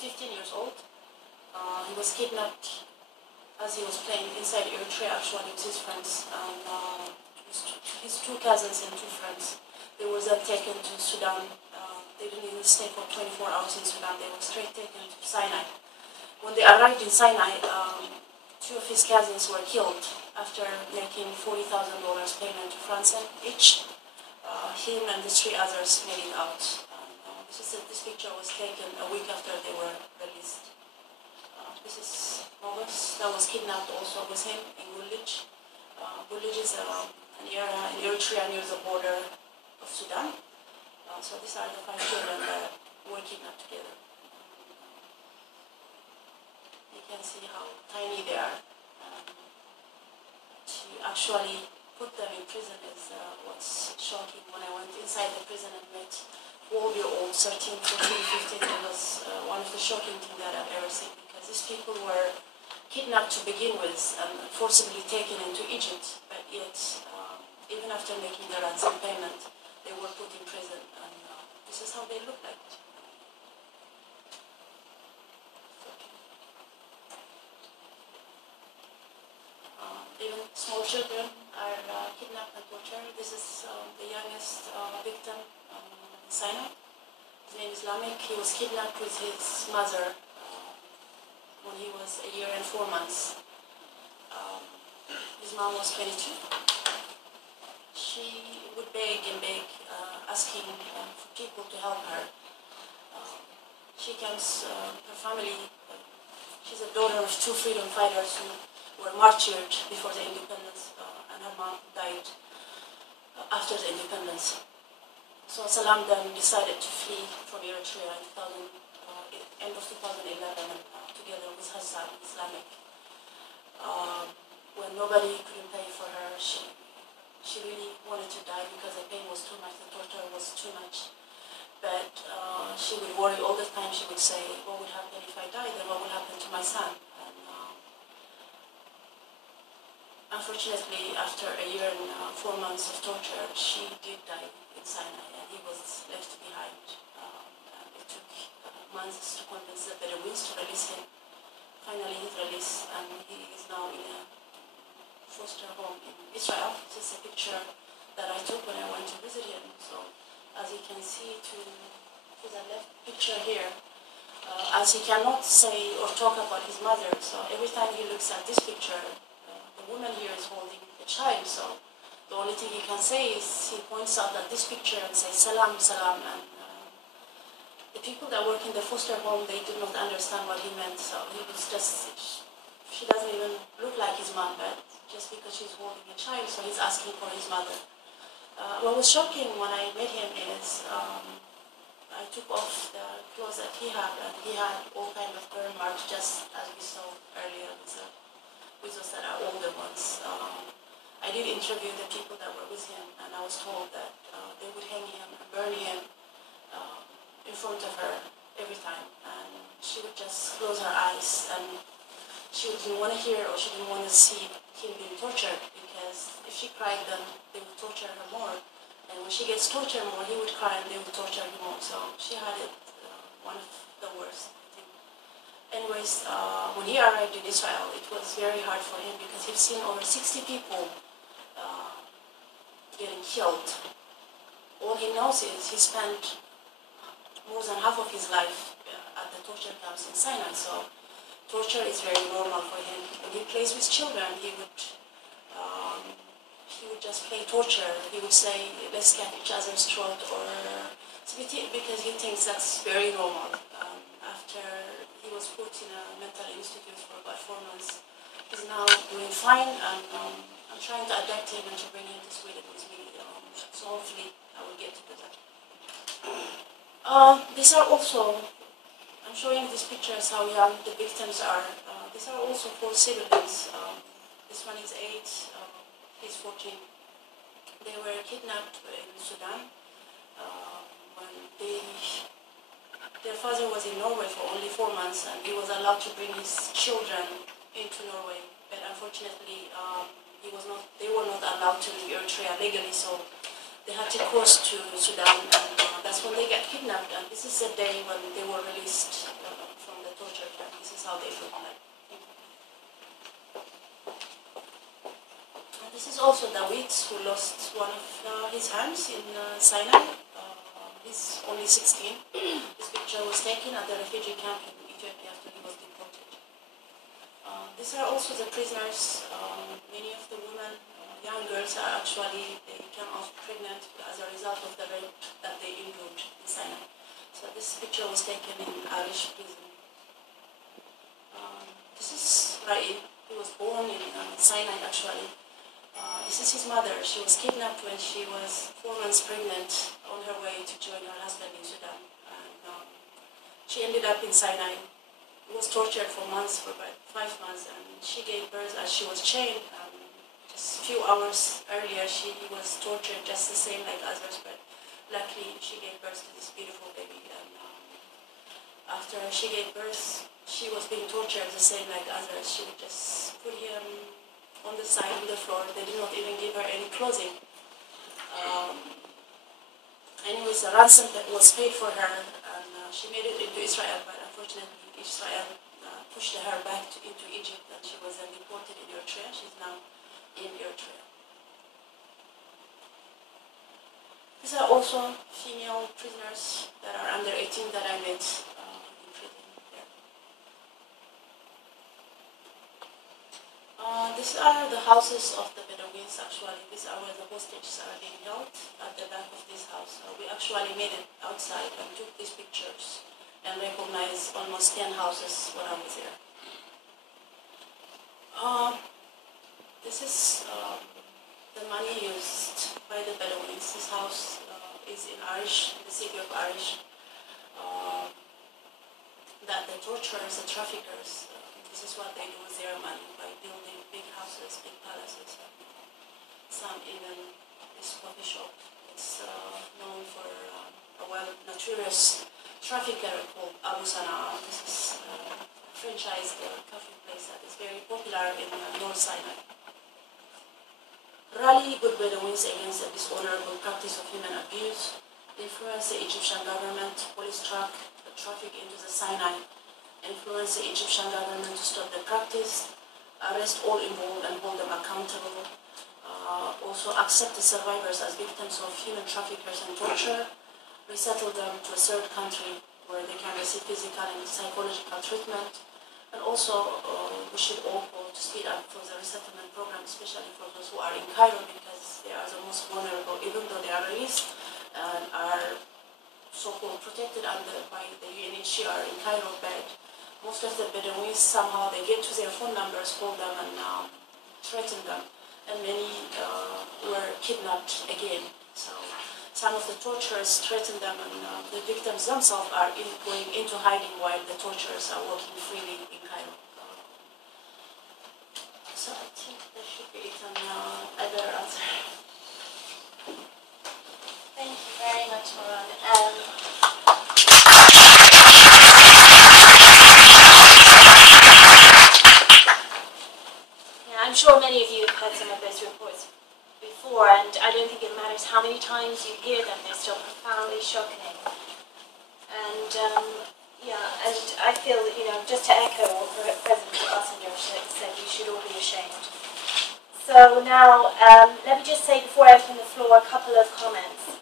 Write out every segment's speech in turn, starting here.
15 years old. He was kidnapped as he was playing inside Eritrea, actually, with his friends, and his two cousins and two friends. They were then taken to Sudan. They didn't even stay for 24 hours in Sudan. They were straight taken to Sinai. When they arrived in Sinai, two of his cousins were killed after making $40,000 payment to France each. Him and the three others made it out. This picture was taken a week after they were released. This is Mogos that was kidnapped also with him in Gullij. Gullij is an area in Eritrea near the border of Sudan. So these are the 5 children that were kidnapped together. You can see how tiny they are. To actually put them in prison is what's shocking. When I went inside the prison and met 12-year-olds, 13, 14, 15, it was one of the shocking things that I've ever seen, because these people were kidnapped to begin with and forcibly taken into Egypt, but yet, even after making the ransom payment, they were put in prison, and this is how they look like. Even small children are kidnapped and tortured. This is the youngest victim in Sinai. His name is Lamek. He was kidnapped with his mother when he was 1 year and 4 months. His mom was 22. She would beg and beg, asking for people to help her. She comes, her family, she's a daughter of 2 freedom fighters who were martyred before the independence, and her mom died after the independence. So Salam then decided to flee from Eritrea in end of 2011, together with her son, Islamic. When nobody couldn't pay for her, she really wanted to die because the pain was too much, the torture was too much. But she would worry all the time. She would say, what would happen if I die? Then what will happen to my son? And unfortunately, after 1 year and 4 months of torture, she did die in Sinai, and he was left behind. And it took months to convince the Bedouins to release him. Finally, he's released, and he is now in a foster home in Israel. This is a picture that I took when I went to visit him. So, as you can see to the left picture here, as he cannot say or talk about his mother, so every time he looks at this picture, the woman here is holding a child, so the only thing he can say is he points out at this picture and says, Salam, Salam, and the people that work in the foster home, they did not understand what he meant, so he was just, she doesn't even look like his mom, but just because she's holding a child, so he's asking for his mother. What was shocking when I met him is I took off the clothes that he had, and he had all kinds of burn marks, just as we saw earlier with those that are older ones. I did interview the people that were with him, and I was told that they would hang him and burn him in front of her every time, and she would just close her eyes, and she didn't want to hear or she didn't want to see him being tortured, because if she cried, then they would torture her more, and when she gets tortured more, he would cry and they would torture him more. So she had it one of the worst, I think. Anyways, when he arrived in Israel, it was very hard for him because he's seen over 60 people getting killed. All he knows is he spent more than half of his life at the torture camps in Sinai, so torture is very normal for him. When he plays with children, he would just play torture. He would say, let's cut each other's throat, or because he thinks that's very normal. After he was put in a mental institute for about 4 months, he's now doing fine, and I'm trying to adapt him and to bring him to Sweden with me. So hopefully I will get to do that. These are also, I'm showing these pictures how young the victims are. These are also 4 siblings. This one is 8, he's 14. They were kidnapped in Sudan when their father was in Norway for only 4 months, and he was allowed to bring his children into Norway. But unfortunately, they were not allowed to leave Eritrea legally, so they had to cross to Sudan, and that's when they got kidnapped. And this is the day when they were released from is how they look like. And this is also Dawit, who lost one of his hands in Sinai. He's only 16. This picture was taken at the refugee camp in Ethiopia after he was deported. These are also the prisoners. Many of the women, young girls, are actually, they came out pregnant as a result of the rape that they endured in Sinai. So this picture was taken in Irish prison. This is Rai. He was born in Sinai actually. This is his mother. She was kidnapped when she was 4 months pregnant on her way to join her husband in Sudan. And she ended up in Sinai. Was tortured for months, for about 5 months, and she gave birth as she was chained. Just a few hours earlier, she was tortured just the same like others, but luckily she gave birth to this beautiful baby. And after she gave birth, she was being tortured the same like others. She would just put him on the side of the floor. They did not even give her any clothing. Anyways, a ransom that was paid for her, and she made it into Israel, but unfortunately Israel pushed her back into Egypt, and she was then deported in Eritrea. She's now in Eritrea. These are also female prisoners that are under 18 that I met in prison there. These are the houses of the Bedouins actually. These are where the hostages are being held, at the back of this house. We actually made it outside and took these pictures and recognized almost 10 houses when I was there. This is the money used by the Bedouins. This house is in Arish, in the city of Arish. That the torturers, the traffickers, this is what they do with their money, by building big houses, big palaces. Some even this coffee shop. It's known for a well-notorious trafficker called Abu Sana. This is a franchised coffee place that is very popular in North Sinai. Rally good Bedouins against the dishonorable practice of human abuse, influence the Egyptian government, police track the traffic into the Sinai, influence the Egyptian government to stop the practice, arrest all involved and hold them accountable, also accept the survivors as victims of human traffickers and torture, resettle them to a third country where they can receive physical and psychological treatment, and also we should all call to speed up for the resettlement program, especially for those who are in Cairo, because they are the most vulnerable, even though they are released and are so-called protected by the UNHCR in Cairo, but most of the Bedouins somehow they get to their phone numbers, call them and threaten them, and many were kidnapped again. So some of the torturers threaten them, and the victims themselves are going into hiding while the torturers are working freely in Cairo. So I think that should be it on other answer. Thank you very much, Meron. I'm sure many of you have heard some of those reports before, and I don't think it matters how many times you hear them, they're still profoundly shocking. And and I feel that, just to echo what President Obasanjo said, we should all be ashamed. So now, let me just say before I open the floor a couple of comments.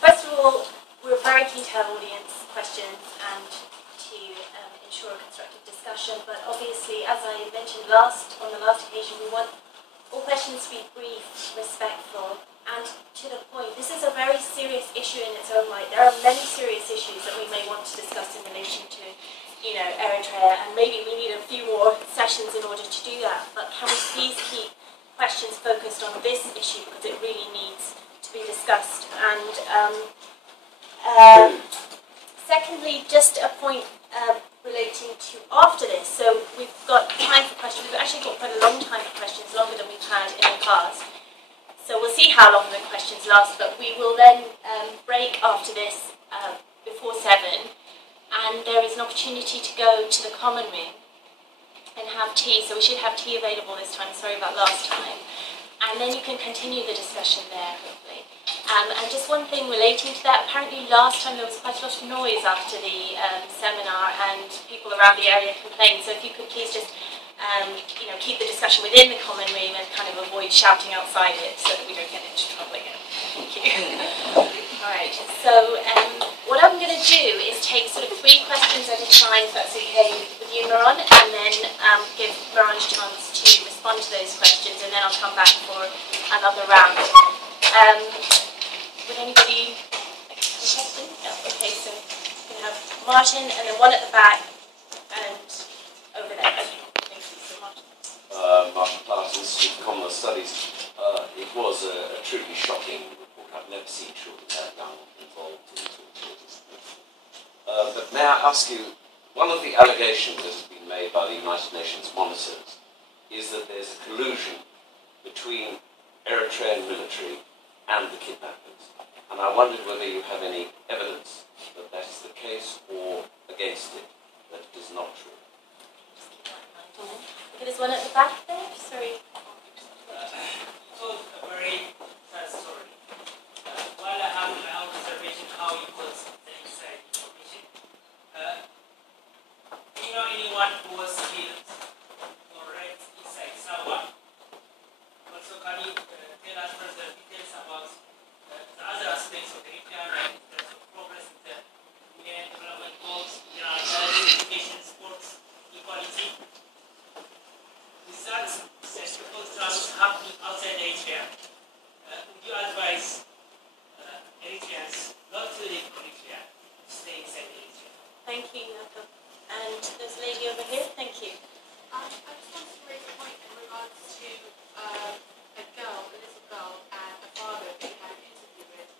First of all, we're very keen to have audience questions and to ensure a constructive discussion, but obviously, as I mentioned on the last occasion, we want all questions to be brief, respectful, and to the point. This is a very serious issue in its own right. There are many serious issues that we may want to discuss in relation to, Eritrea, and maybe we need a few more sessions in order to do that. But can we please keep questions focused on this issue, because it really needs to be discussed. And secondly, just a point relating to after this. So we've got time for questions. We've actually got quite a long time for questions, longer than we've had in the past. So we'll see how long the questions last, but we will then break after this before 7, and there is an opportunity to go to the common room and have tea. So we should have tea available this time, sorry about last time. And then you can continue the discussion there, hopefully. And just one thing relating to that, apparently last time there was quite a lot of noise after the seminar and people around the area complained. So if you could please just keep the discussion within the common room and kind of avoid shouting outside it so that we don't get into trouble again. Thank you. Alright, so what I'm going to do is take sort of 3 questions at a time, if that's okay with you, Meron, and then give Meron a chance to respond to those questions, and then I'll come back for another round. Would anybody have a question? No? Okay, so we have Martin, and then one at the back, and over there. Thank you so much. Martin Clark, Institute of Commonwealth Studies. It was a truly shocking report. I've never seen children that young involved in tortures. But may I ask you, one of the allegations that has been made by the United Nations monitors is that there's a collusion between Eritrean military and the kidnappers. And I wondered whether you have any evidence that that is the case or against it, that it is not true. Okay, there's one at the back there. Sorry. It was a very sad story. While I have my own observation how it was the inside information, do you know anyone who was killed or raped inside Sawa? Also, can you tell us further details about the other aspects of Eritrea, like in terms of progress in the Millennium Development Goals, general education, sports, equality? With that said, because travels happening outside Eritrea, would you advise Eritreans not to leave Eritrea, to stay inside Eritrea? Thank you, Jakob. And there's a lady over here. Thank you. I just wanted to raise a point in regards to a little girl, and a father that we had an interview with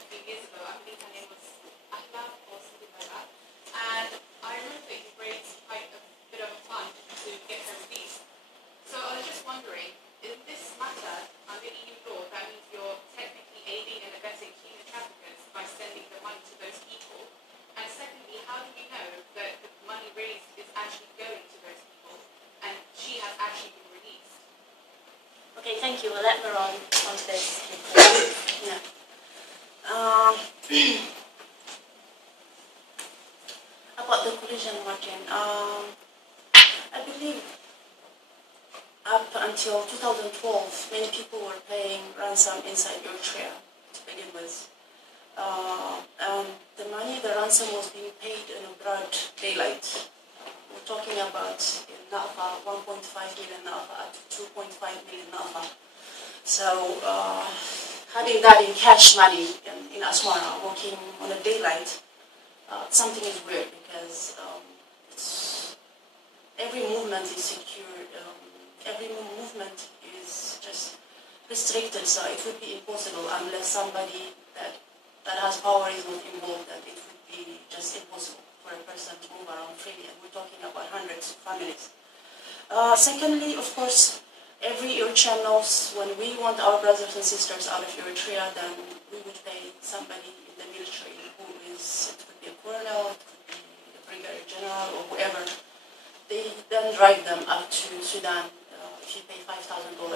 a few years ago. I believe her name was Ahla or something like that. And I remember that he raised quite a bit of a fund to get her released. So I was just wondering, in this matter, under EU law, that means you're technically aiding and abetting human traffickers by sending the money to those people. And secondly, how do you know that the money raised is actually going to those people and she has actually been released? Okay, thank you. We'll let Meron respond to this. Yeah. About the collusion, Martin, I believe up until 2012, many people were paying ransom inside Eritrea to begin with. And the money, the ransom was being paid in a broad daylight. We're talking about in Nafa, 1.5 million Nafa up to 2.5 million Nafa. So having that in cash money in Asmarino, working on a daylight, something is weird because every movement is secured, every movement is just restricted, so it would be impossible unless somebody that has power is not involved, that it would be just impossible for a person to move around freely, and we're talking about hundreds of families. Secondly, of course, every Eritrean knows when we want our brothers and sisters out of Eritrea, then we would pay somebody in the military who is, it could be a colonel, it could be a brigadier general, or whoever. They then drive them up to Sudan. If you pay $5,000, $6,000,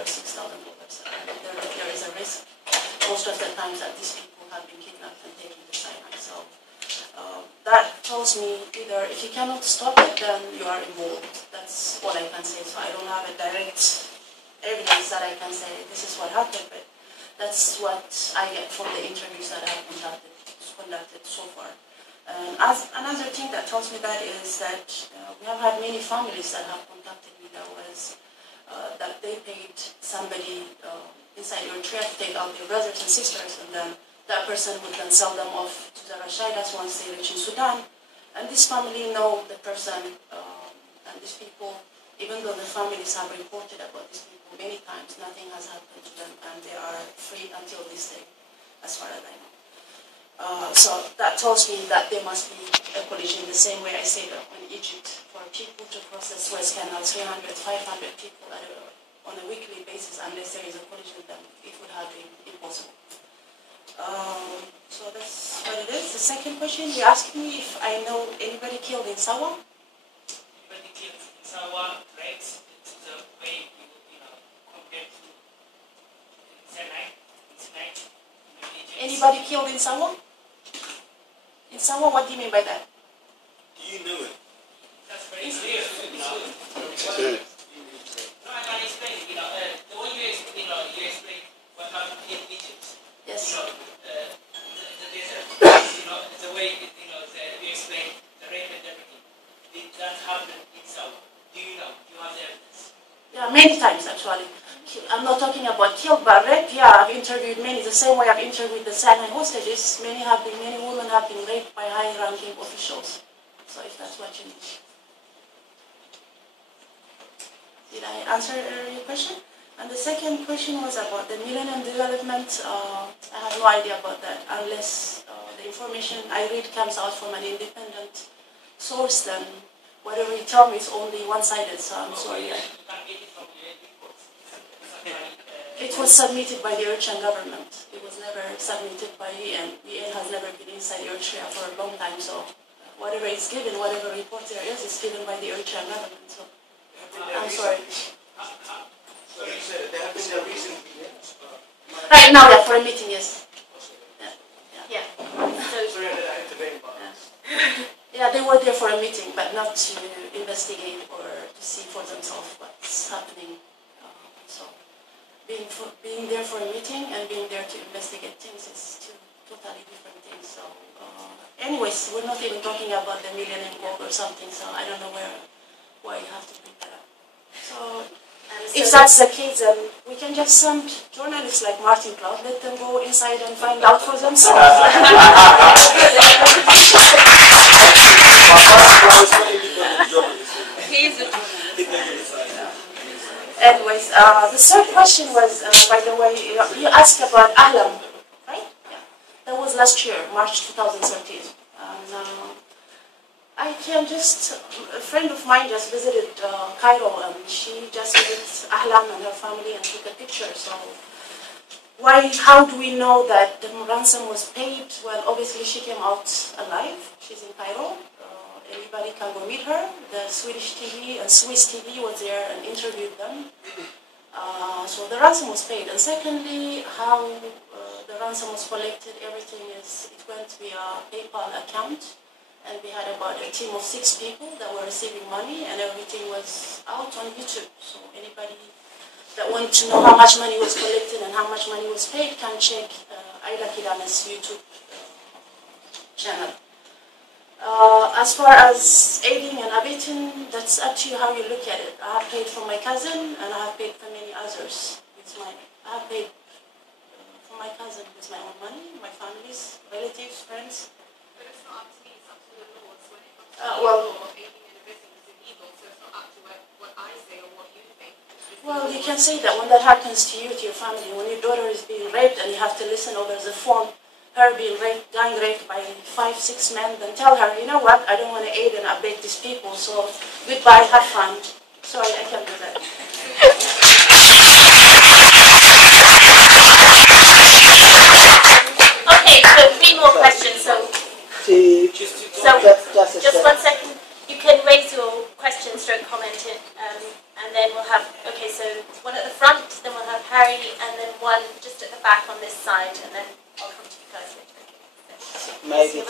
there is a risk. Most of the times that these people have been kidnapped and taken to Sinai. So that tells me either if you cannot stop it, then you are involved. That's all I can say. So I don't have a direct evidence that I can say this is what happened, but that's what I get from the interviews that I have conducted so far. Another thing that tells me that is that we have had many families that have contacted me that was that they paid somebody inside Eritrea to take out their brothers and sisters, and then that person would then sell them off to the Rashidas once they reach in Sudan. And this family know the person, and these people, even though the families have reported about these people many times, nothing has happened to them, and they are free until this day, as far as I know. So that tells me that there must be a collision, the same way I say that in Egypt, for people to cross the Suez Canal, 300, 500 people on a weekly basis, unless there is a collision, then it would have been impossible. So that's what it is. The second question, you asked me if I know anybody killed in Sawa? Anybody killed in Sawa, right? It's the way compared to Sinai. anybody killed in Sawa? In Sawa, what do you mean by that? Do you know it? That's very clear. No, I can explain. The way you explain what happened in Egypt. Yes. The way you explain the rape and everything. Did that happen in Sawa? Do you know? Do you have the evidence? Yeah, many times actually. I'm not talking about killed, but rape. Yeah, I've interviewed many. The same way I've interviewed the Sinai hostages. Many women have been raped by high-ranking officials. So if that's what you need. Did I answer your question? And the second question was about the Millennium Development. I have no idea about that unless the information I read comes out from an independent source. Then whatever you tell me is only one-sided. So I'm sorry. It was submitted by the Eritrean government. It was never submitted by UN. UN has never been inside Eritrea for a long time. So whatever is given, whatever report there is given by the Eritrean government. So I'm sorry. So you said there have been a recent meetings? Right now, yeah, for a meeting, yes. Yeah. Sorry, I intervened, but... Yeah, they were there for a meeting, but not to investigate or to see for themselves what's happening. So being there for a meeting and being there to investigate things is two totally different things. So anyways, we're not even talking about the Millennium Goal or something, so I don't know why you have to bring that up. So if that's the case, then we can just send journalists like Martin Cloud, let them go inside and find out for themselves. Anyways, the third question was, by the way, you asked about Ahlam, right? Yeah. That was last year, March 2013. I can just, a friend of mine just visited Cairo and she just met Ahlam and her family and took a picture. So how do we know that the ransom was paid? Well, obviously she came out alive. She's in Cairo. Anybody can go meet her. The Swedish TV and Swiss TV was there and interviewed them. So the ransom was paid. And secondly, how the ransom was collected, everything it went via PayPal account. And we had about a team of 6 people that were receiving money, and everything was out on YouTube. So anybody that wants to know how much money was collected and how much money was paid can check Aida Kidana's YouTube channel. As far as aiding and abetting, that's up to you how you look at it. I have paid for my cousin, and I have paid for many others. I have paid for my cousin with my own money, my family's, relatives, friends. But it's not up to me, it's up to the laws when it comes to well, aiding and abetting is illegal, so it's not up to what I say or what you think. Well, you can say that when that happens to you, to your family, when your daughter is being raped and you have to listen over the phone, her being raped, dying raped by 5, 6 men, then tell her, you know what, I don't want to aid and abet these people, so goodbye, have fun. Sorry, I can't do that. Okay, so 3 more questions. Just 1 second. You can raise your question, stroke comment it, and then we'll have, okay, so one at the front, then we'll have Harry, and then one just at the back on this side, and then I'll come to you guys later. Maybe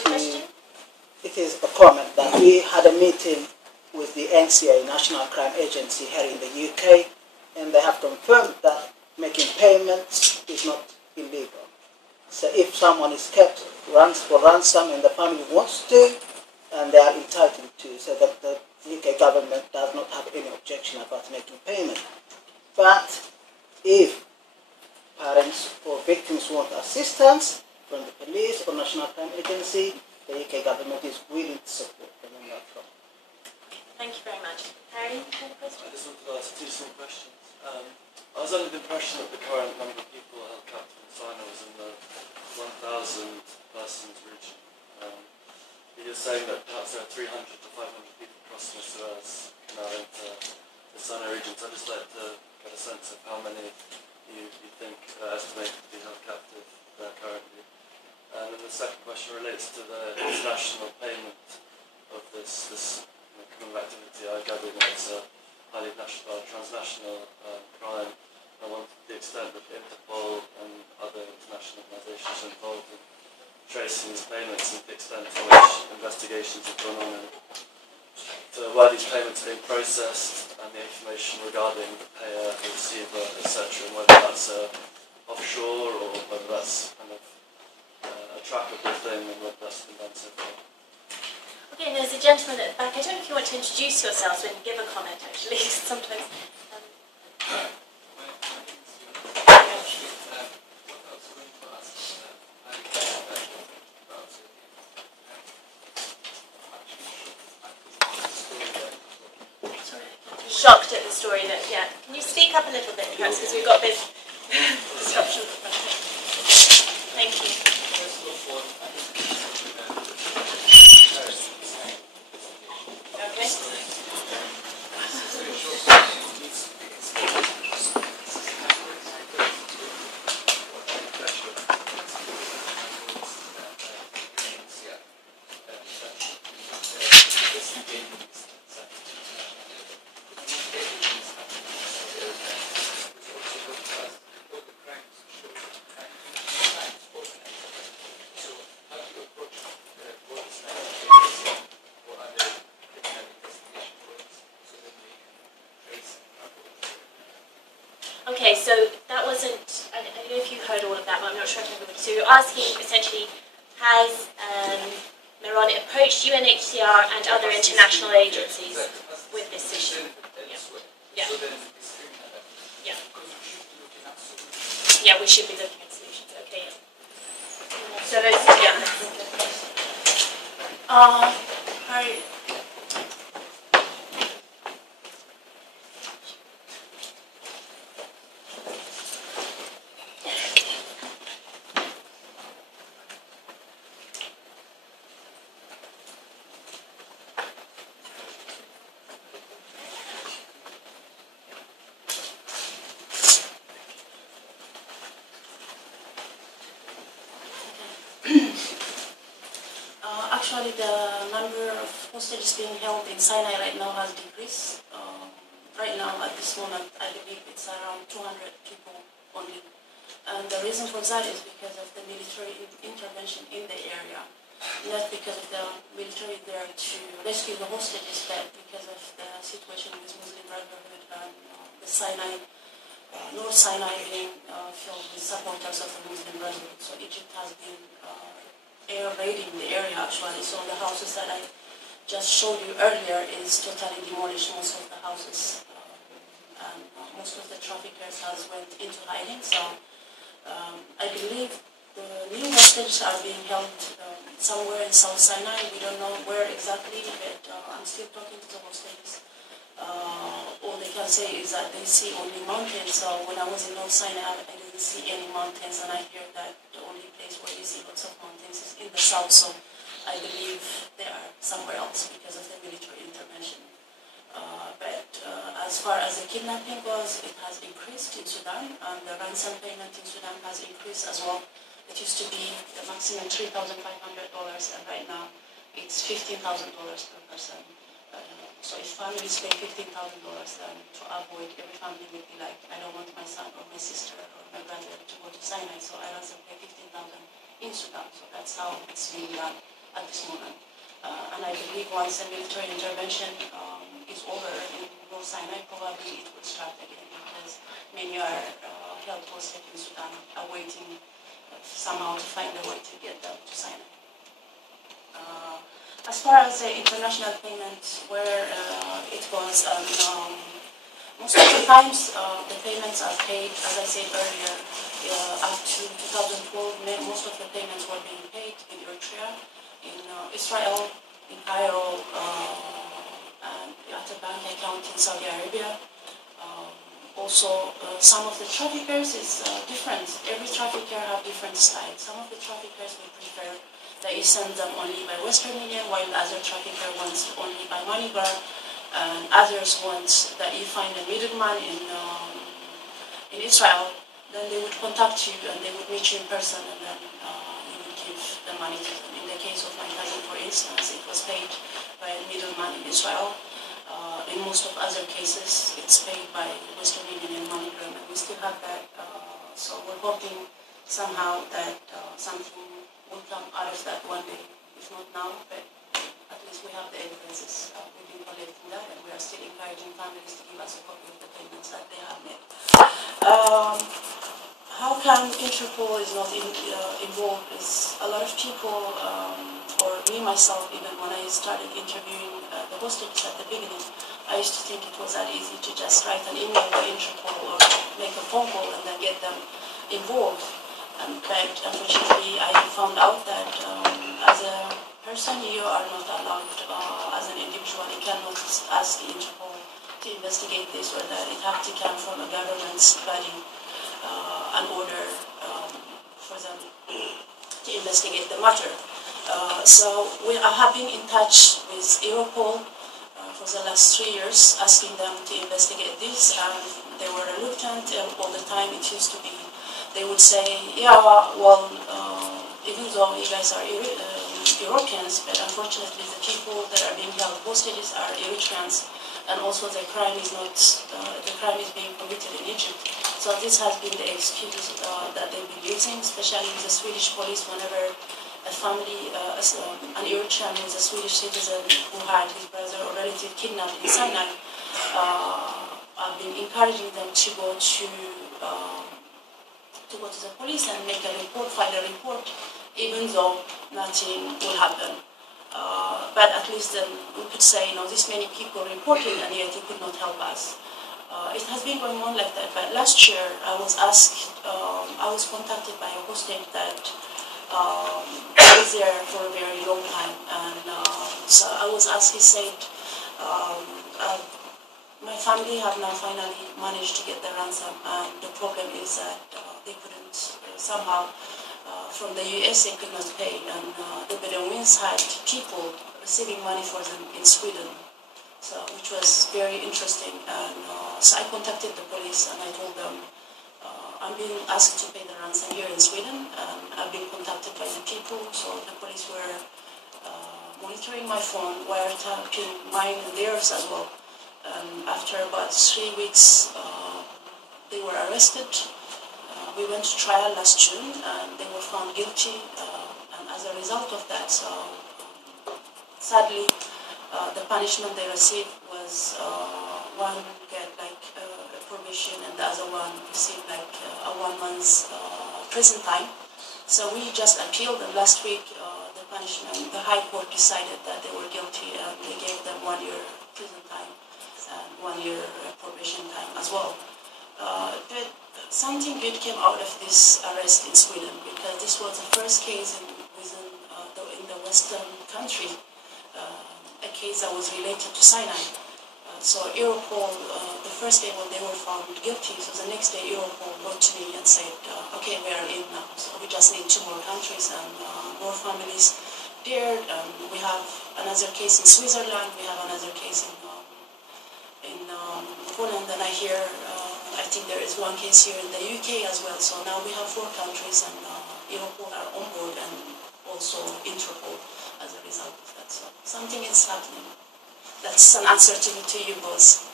it is a comment that we had a meeting with the NCA, National Crime Agency, here in the UK, and they have confirmed that making payments is not illegal. So if someone is kept for ransom and the family wants to, and they are entitled to, so that the UK government does not have any objection about making payment. But if parents or victims want assistance from the police or National Crime Agency, the UK government is willing to support them on that front. Thank you very much. Harry, you have a question? I just wanted to ask 2 small questions. I was under the impression that the current number of people held captive in Sinai was in the 1,000 persons region. You're saying that perhaps there are 300 to 500 people crossing the SOAS canal into the Sinai region. So I'd just like to get a sense of how many you think are estimated to be held captive there currently. And then the second question relates to the international payment of this criminal activity. I gather that it's a highly transnational crime. I wonder the extent that Interpol and other international organisations are involved in tracing these payments and the extent to which investigations have gone on into why these payments are being processed and the information regarding the payer, the receiver, etc., and whether that's offshore or whether that's kind of a trackable thing and whether that's been done so far. Okay, and there's a gentleman at the back. I don't know if you want to introduce yourselves and give a comment, actually. Sometimes. Shocked at the story that, yeah. Can you speak up a little bit, perhaps, because we've got a bit of disruption. Thank you. Okay, so that wasn't, I don't know if you heard all of that, but I'm not sure if everybody. So you're asking essentially, has Meron approached UNHCR and other international agencies with this issue? Yeah. Yeah. Yeah, we should be looking at solutions. Okay. So there's, yeah. Hi. Actually, the number of hostages being held in Sinai right now has decreased. Right now, at this moment, I believe it's around 200 people only. And the reason for that is because of the military intervention in the area. Not because of the military there to rescue the hostages, but because of the situation with Muslim Brotherhood and the Sinai, North Sinai being filled with supporters of the Muslim Brotherhood. So Egypt has been air raiding the area actually. So the houses that I just showed you earlier is totally demolished, most of the houses. And most of the traffickers has went into hiding. So I believe the new hostages are being held somewhere in South Sinai. We don't know where exactly, but I'm still talking to the hostages. All they can say is that they see only mountains. So when I was in North Sinai, I didn't see any mountains, and I hear that the only place where you see lots of mountains is in the south. So I believe they are somewhere else because of the military intervention. But as far as the kidnapping goes, it has increased in Sudan, and the ransom payment in Sudan has increased as well. It used to be the maximum $3,500, and right now it's $15,000 per person. So if families pay $15,000, then to avoid, every family would be like, I don't want my son or my sister or my brother to go to Sinai, so I rather pay $15,000 in Sudan. So that's how it's being done at this moment. And I believe once the military intervention is over in North Sinai, probably it will start again because many are held hostage in Sudan, awaiting somehow to find a way to get them to Sinai. As far as the international payments, where it goes, most of the times the payments are paid, as I said earlier, up to 2012, most of the payments were being paid in Eritrea, in Israel, in Cairo, and at a bank account in Saudi Arabia. Also, some of the traffickers is different. Every trafficker have different styles. Some of the traffickers will prefer that you send them only by Western Union, while the other trafficker wants only by MoneyGram, and others want that you find a middleman in Israel. Then they would contact you and they would meet you in person, and then you would give the money to them. In the case of my cousin, for instance, it was paid by a middleman in Israel. In most of other cases, it's paid by Western Union and MoneyGram, and we still have that. So we're hoping somehow that something will come out of that one day, if not now, but at least we have the evidences. We've been collecting that, and we are still encouraging families to give us a copy of the payments that they have made. How come Interpol is not involved is a lot of people, or me myself, even when I started interviewing the hostages at the beginning, I used to think it was that easy to just write an email to Interpol or make a phone call and then get them involved. But unfortunately, I found out that as a person, you are not allowed, as an individual, you cannot ask Interpol to investigate this, or that it has to come from a government's body, an order for them to investigate the matter. So I have been in touch with Europol for the last 3 years, asking them to investigate this, and they were reluctant all the time. It used to be, they would say, yeah, well, even though you guys are Europeans, but unfortunately the people that are being held hostages are Eritreans, and also the crime is not, the crime is being committed in Egypt. So this has been the excuse that they've been using, especially the Swedish police. Whenever a family, an Eritrean who is a Swedish citizen who had his brother or relative kidnapped in Sinai, I've been encouraging them to go to the police and make a report, file a report, even though nothing will happen. But at least then we could say, this many people reported, and yet it could not help us. It has been going on like that. But last year, I was asked, I was contacted by a hostage that was there for a very long time, and so I was asked. He said, "My family have now finally managed to get the ransom, and the problem is that they couldn't somehow." From the US, they could not pay, and the Bedouins had people receiving money for them in Sweden, so which was very interesting. And so I contacted the police, and I told them, I'm being asked to pay the ransom here in Sweden, and I've been contacted by the people, so the police were monitoring my phone, wiretapping mine and theirs as well. After about 3 weeks, they were arrested. We went to trial last June, and they were found guilty. And as a result of that, sadly, the punishment they received was one get like a probation, and the other one received like a 1 month's prison time. So we just appealed, and last week the punishment, the High Court decided that they were guilty, and they gave them 1 year prison time and 1 year probation time as well. But something good came out of this arrest in Sweden, because this was the first case in the Western country, a case that was related to Sinai. So Europol, the first day when they were found guilty, so the next day Europol wrote to me and said, okay, we are in now, so we just need 2 more countries and more families dared. We have another case in Switzerland, we have another case in Poland, and I think there is 1 case here in the UK as well. So now we have 4 countries, and Europol are on board, and also Interpol as a result of that. So something is happening. That's an answer to you both.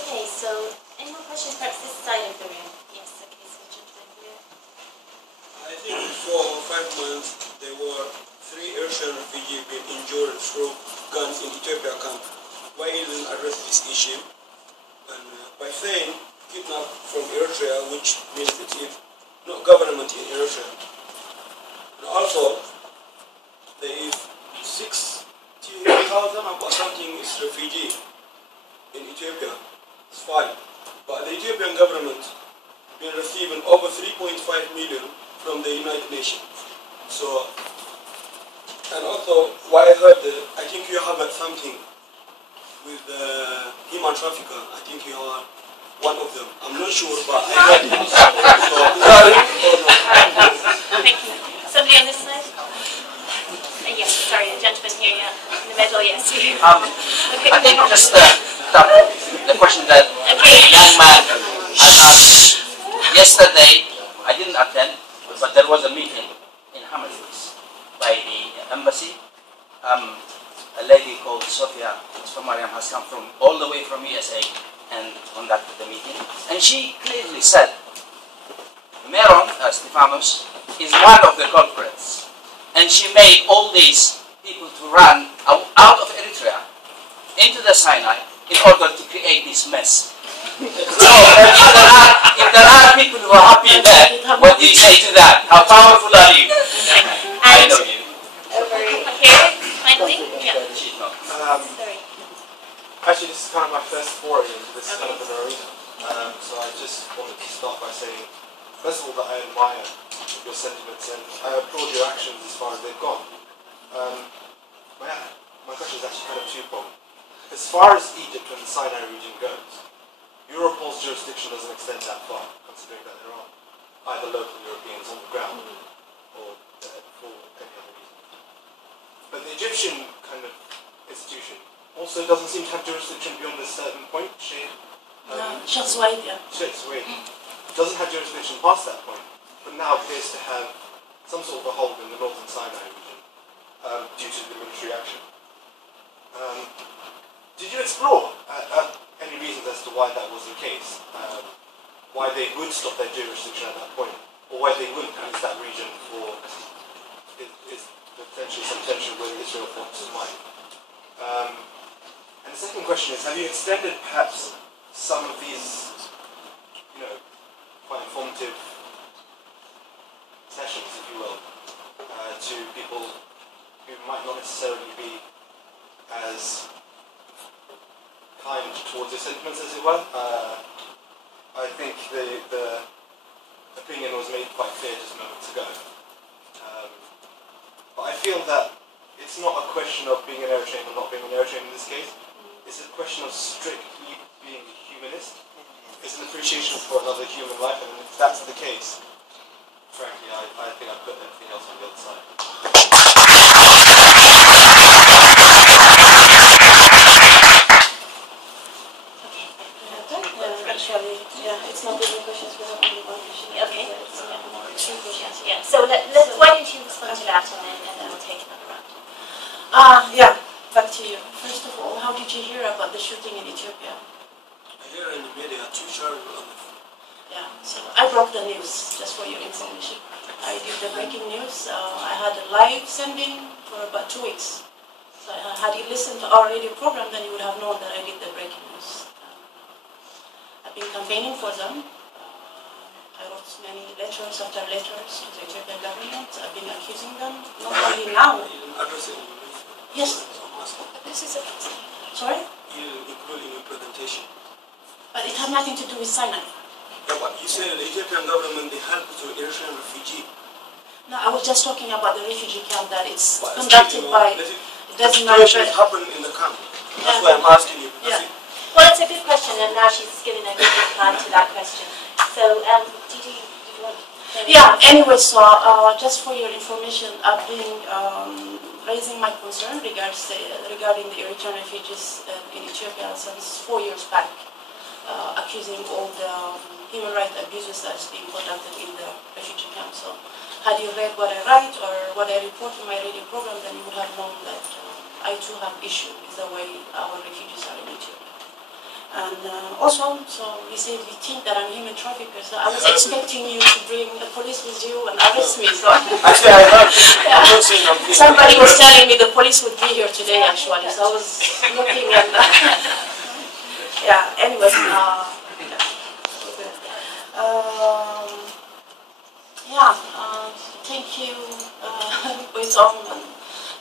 Okay, so any more questions perhaps this side of the room? Yes, okay, so jump in here. I think for 5 months there were 3 Eritrean refugees being injured through guns in Ethiopia camp. Why didn't address this issue? And by saying kidnap from Eritrea, which means it is not government in Eritrea. And also, there is 60,000 or something is refugee in Ethiopia. It's fine. But the Ethiopian government has been receiving over 3.5 million from the United Nations. So, and also, why I heard, I think you have something with human trafficker. I think you are one of them. I'm not sure, but I heard it. So, thank you. Somebody on this side? Yes, sorry, the gentleman here, yeah. In the middle, yes. Okay. I think just the question that the young man had asked yesterday, I didn't attend, but there was a meeting in Hammerfest by the embassy. A a lady called Sofia Mariam has come from all the way from USA and conducted the meeting. And she clearly said, Meron Estefanos is one of the culprits. And she made all these people to run out of Eritrea into the Sinai in order to create this mess. So if there are people who are happy there, what do you say to that? How powerful are you? I know you. Over here, finally? Yeah. Sorry. Actually, this is kind of my first foray into this kind of an arena. So I just wanted to start by saying, first of all, that I admire your sentiments and I applaud your actions as far as they've gone. My question is actually kind of twofold. As far as Egypt and the Sinai region goes, Europol's jurisdiction doesn't extend that far, considering that there are either local Europeans on the ground or for any other reason. But the Egyptian kind of institution also doesn't seem to have jurisdiction beyond a certain point. Sheikh Zayed, yeah. Sheikh Zayed doesn't have jurisdiction past that point, but now appears to have some sort of a hold in the northern Sinai region due to the military action. Did you explore any reasons as to why that was the case? Why they would stop their jurisdiction at that point, or why they wouldn't use that region for is potentially some tension with Israel forces might. And the second question is, have you extended perhaps some of these, quite informative sessions, if you will, to people who might not necessarily be as kind towards your sentiments, as it were? I think the opinion was made quite clear just moments ago. But I feel that it's not a question of being an Eritrean or not being an Eritrean in this case. It's a question of strictly being a humanist. It's an appreciation for another human life, and if that's the case, frankly, I think I put everything else on the other side. Actually, yeah, it's not really questions, we have only one question. Okay. Yeah. So why don't you respond to that, and then we'll take another round. Yeah, back to you. First of all, how did you hear about the shooting in Ethiopia? I hear in the media, two children on the phone. Yeah, so I broke the news, just for your information. I did the breaking news. I had a live sending for about 2 weeks. So had you listened to our radio program, then you would have known that I did the breaking news. I've been campaigning for them. I wrote many letters after letters to the Ethiopian government. I've been accusing them, not only now. Yes. This is a... Sorry? You include in your presentation. But it had nothing to do with Sinai. Yeah, but you said the Ethiopian government, they helped to Eritrean refugee. No, I was just talking about the refugee camp that it's conducted by... It doesn't matter. Situations happen in the camp. That's why I'm asking you. Yeah. Well, it's a good question, and now she's given a good reply to that question. So, did you want to say anyway, so just for your information, I've been raising my concern regarding the Eritrean refugees in Ethiopia since 4 years back, accusing all the human rights abuses that is being conducted in the refugee camp. So, had you read what I write or what I report in my radio program, then you would have known that I too have issue with the way our refugees are in Ethiopia. And also, so you said you think that I'm a human trafficker, so I was expecting you to bring the police with you and arrest me. So actually, I heard. Somebody was telling me the police would be here today, actually. So I was looking and Anyway, thank you. It's on.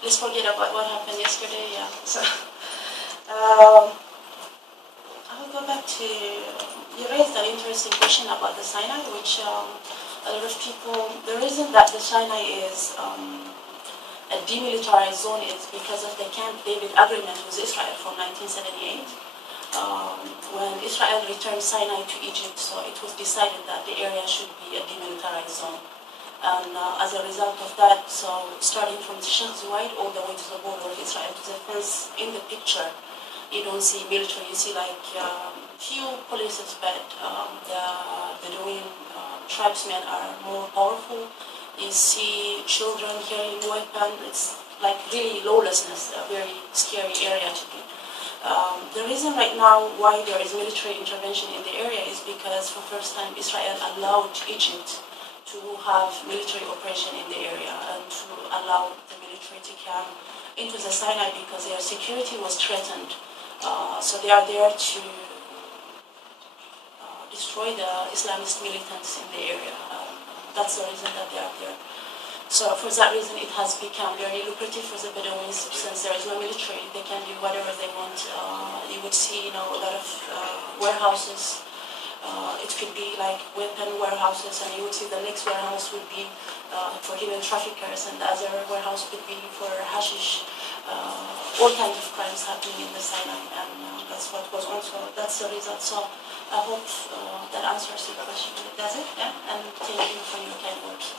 Let's forget about what happened yesterday. Yeah. So. I will go back to, you raised an interesting question about the Sinai, which a lot of people, the reason that the Sinai is a demilitarized zone is because of the Camp David agreement with Israel from 1978. When Israel returned Sinai to Egypt, so it was decided that the area should be a demilitarized zone. And as a result of that, so starting from Sheikh Zayed all the way to the border of Israel, to the fence in the picture, you don't see military, you see like few polices, but the Bedouin tribesmen are more powerful. You see children carrying weapons. It's like really lawlessness, a very scary area to be. The reason right now why there is military intervention in the area is because for the first time Israel allowed Egypt to have military operation in the area and to allow the military to come into the Sinai because their security was threatened. So they are there to destroy the Islamist militants in the area. That's the reason that they are there. So for that reason, it has become very lucrative for the Bedouins since there is no military. They can do whatever they want. You would see, a lot of warehouses. It could be like weapon warehouses, and you would see the next warehouse would be for human traffickers, and the other warehouse could be for hashish. All kinds of crimes happening in the Sinai, and that's what was also, that's the result. So I hope that answers your question. Does it? Yeah. And thank you for your kind words.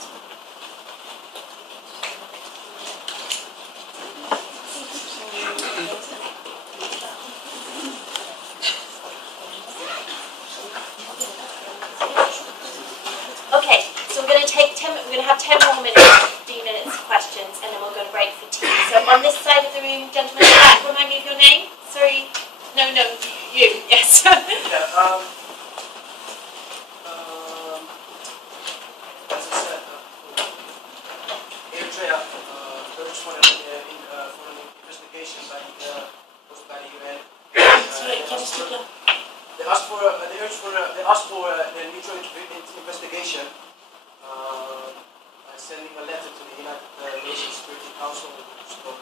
Okay, so we're going to have 10 more minutes, 15 minutes questions, and then we'll go to break for tea. So on this side of the room, gentlemen, remind me of your name. Sorry. No, you. Yes. As I said, Eritrea urged for an investigation by the UN. Sorry, can you speak up? They asked for a neutral investigation by sending a letter to the United Nations Security Council, which is called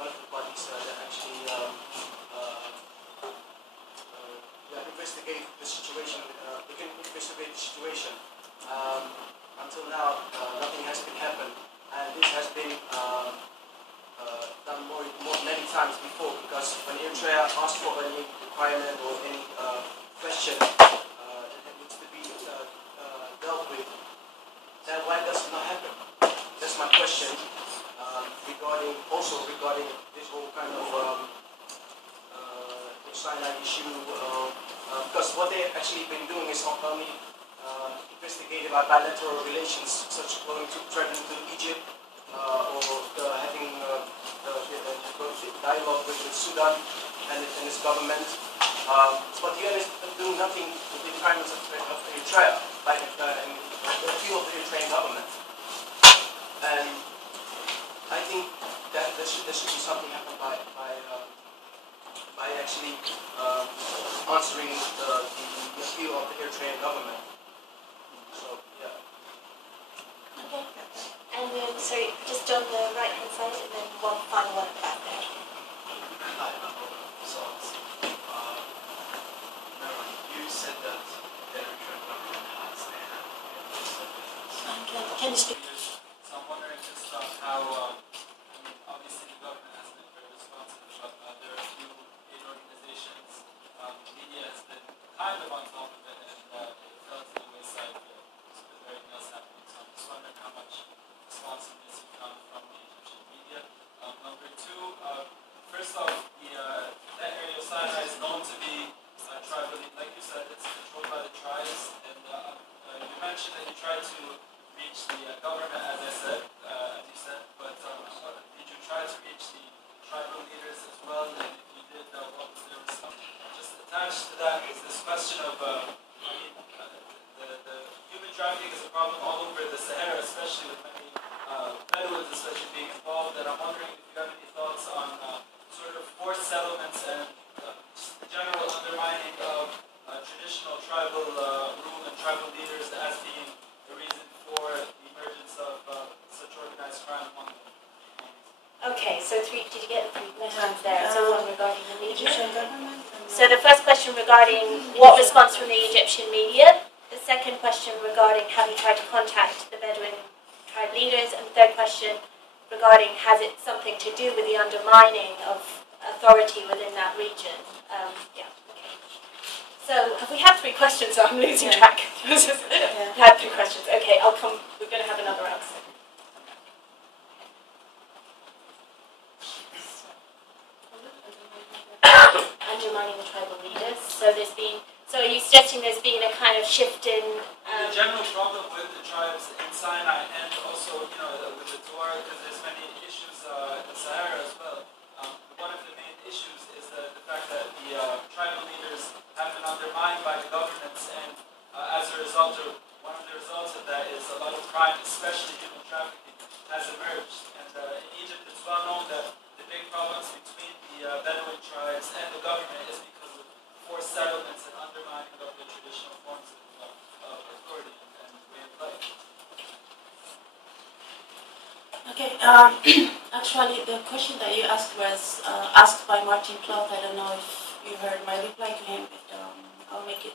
one of the parties that actually investigate the situation. They can investigate the situation. Until now, nothing has been happened, and this has been done many times before. Because when Eritrea asks for any requirement or any question that needs to be dealt with, then why does it not happen? That's my question. Regarding this whole kind of Sinai issue, because what they've actually been doing is not only investigating our bilateral relations, such as traveling to Egypt or having dialogue with Sudan and its government. But the UN is doing nothing with the requirements of Eritrea, like the view of the Eritrean government. And I think that there should be something happen by actually answering the appeal of the Eritrean government. So, yeah. Okay. And then, sorry, just on the right-hand side, and then one final one back there. Hi, I'm SOAS. Meron, you said that the Eritrean government has a hand in this. Can you speak? So I'm wondering just how, obviously the government has been very responsive, but there are a few aid organizations, media has been kind of on top of it, and it fell to the wayside because everything else happening. So I'm just wondering how much responsiveness you found from the Egyptian media. Number two, first off, that area of Sinai is known to be tribal, like you said, it's controlled by the tribes, and you mentioned that you tried to reach the government, as I said, as you said, but did you try to reach the tribal leaders as well, and if you did, what was their response? Just attached to that is this question of, the human trafficking is a problem all over the Sahara, especially with many Bedouins especially being involved, and I'm wondering if you have any thoughts on sort of forced settlements and just the general undermining of traditional tribal rule and tribal leaders as being the reason for the emergence of such organized crime among them. Okay, so did you get the 3 questions there? So one regarding the media. Egyptian government. So the first question regarding what response from the Egyptian media. The second question regarding have you tried to contact the Bedouin tribe leaders, and the third question regarding has it something to do with the undermining of authority within that region? Yeah. Okay. So have we had 3 questions? So I'm losing track. We had 3 questions. Okay, I'll come. We're going to have another answer. Undermining the tribal leaders. So there's been. So are you suggesting there's been a kind of shift in? The general problem with the tribes in Sinai, and also with the Tuareg, because there's many issues tribal leaders have been undermined by the governments, and as a result, one of the results of that is a lot of crime, especially human trafficking, has emerged. And in Egypt, it's well known that the big problems between the Bedouin tribes and the government is because of forced settlements and undermining of the traditional forms of authority and way of life. Okay, actually the question that you asked was asked by Martin Clout. I don't know if you heard my reply to him, but I'll make it